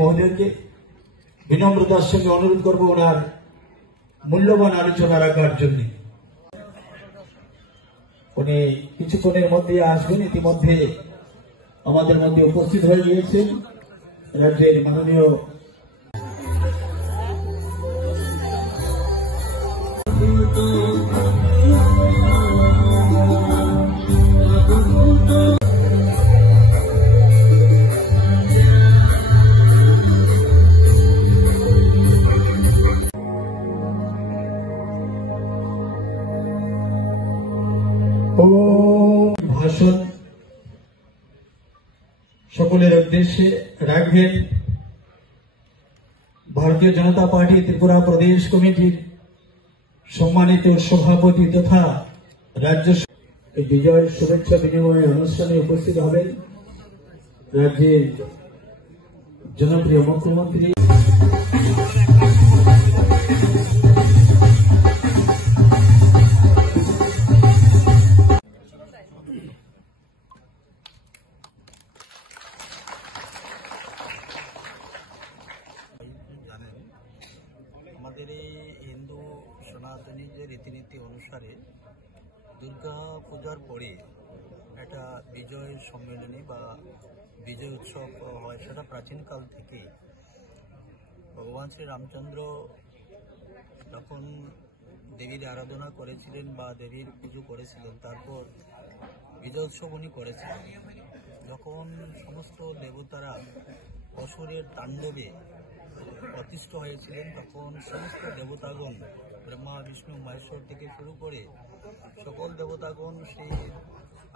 মহোদয়কে বিনম্রতার সঙ্গে অনুরোধ করবো ওনার মূল্যবান আলোচনা রাখার জন্য। উনি কিছুক্ষণের মধ্যে আসবেন। ইতিমধ্যে আমাদের মধ্যে উপস্থিত হয়ে গিয়েছেন রাজ্যের মাননীয় ভাষণ সকলের উদ্দেশ্যে রাখবেন ভারতীয় জনতা পার্টি ত্রিপুরা প্রদেশ কমিটির সম্মানিত সভাপতি তথা রাজ্য বিজয় শুভেচ্ছা বিনিময় অনুষ্ঠানে উপস্থিত হবেন রাজ্যের জনপ্রিয় মুখ্যমন্ত্রী আমাদের এই হিন্দু সনাতনী যে রীতিনীতি অনুসারে দুর্গা পূজার পরে একটা বিজয় সম্মেলনী বা বিজয় উৎসব হয়। সেটা প্রাচীনকাল থেকে ভগবান শ্রী রামচন্দ্র যখন দেবীর আরাধনা করেছিলেন বা দেবীর পুজো করেছিলেন, তারপর বিজয় উৎসব উনি করেছিলেন। যখন সমস্ত দেবতারা অসুরের তাণ্ডবে অতিষ্ঠ হয়েছিলেন, তখন সমস্ত দেবতাগণ ব্রহ্মা বিষ্ণু মহেশ্বর থেকে শুরু করে সকল দেবতাগণ সেই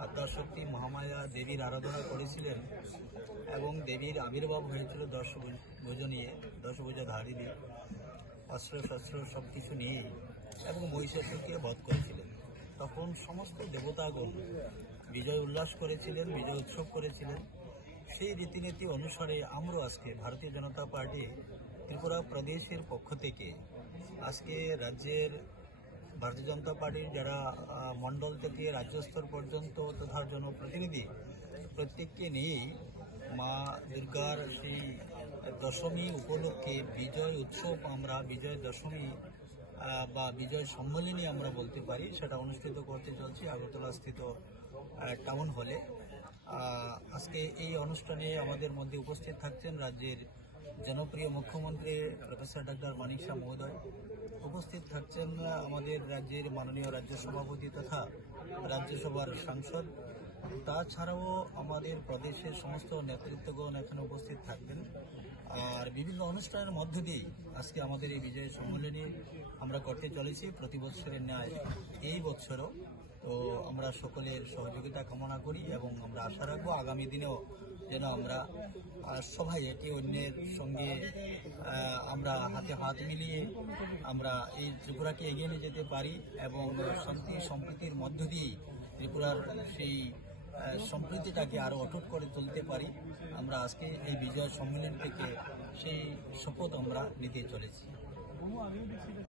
আদ্যাশক্তি মহামায়া দেবীর আরাধনা করেছিলেন এবং দেবীর আবির্ভাব হয়েছিল দশভুজা ধারী অস্ত্র শস্ত্র সবকিছু নিয়ে এবং মহিষাসুরকে বধ করেছিলেন। তখন সমস্ত দেবতাগণ বিজয় উল্লাস করেছিলেন, বিজয় উৎসব করেছিলেন। সেই রীতিনীতি অনুসারে আমরা আজকে ভারতীয় জনতা পার্টি ত্রিপুরা প্রদেশের পক্ষ থেকে আজকে রাজ্যের ভারতীয় জনতা পার্টির যারা মণ্ডল থেকে রাজ্য স্তর পর্যন্ত তথা জনপ্রতিনিধি প্রত্যেককে নিয়েই মা দুর্গার সেই দশমী উপলক্ষে বিজয় উৎসব আমরা বিজয় দশমী বা বিজয় সম্মেলনী আমরা বলতে পারি, সেটা অনুষ্ঠিত করতে চলছি আগরতলা স্থিত টাউন হলে। আজকে এই অনুষ্ঠানে আমাদের মধ্যে উপস্থিত থাকছেন রাজ্যের জনপ্রিয় মুখ্যমন্ত্রী প্রফেসর ডক্টর মানিক শাহ মহোদয়, উপস্থিত থাকছেন আমাদের রাজ্যের মাননীয় রাজ্য সভাপতি তথা রাজ্যসভার সাংসদ। তাছাড়াও আমাদের প্রদেশের সমস্ত নেতৃত্বগণ এখানে উপস্থিত থাকবেন। আর বিভিন্ন অনুষ্ঠানের মধ্য দিয়ে আজকে আমাদের এই বিজয় সম্মেলনী আমরা করতে চলেছি প্রতি বছরের ন্যায় এই বছরও। তো আমরা সকলের সহযোগিতা কামনা করি এবং আমরা আশা রাখবো আগামী দিনেও যেন আমরা সবাই একে অন্যের সঙ্গে আমরা হাতে হাত মিলিয়ে আমরা এই ত্রিপুরাকে এগিয়ে নিয়ে যেতে পারি এবং শান্তি সম্প্রীতির মধ্য দিয়ে ত্রিপুরার সেই সম্প্রীতিটাকে আরো অটুট করে তুলতে পারি। আমরা আজকে এই বিজয় সম্মেলন থেকে সেই শপথ আমরা নিতে চলেছি।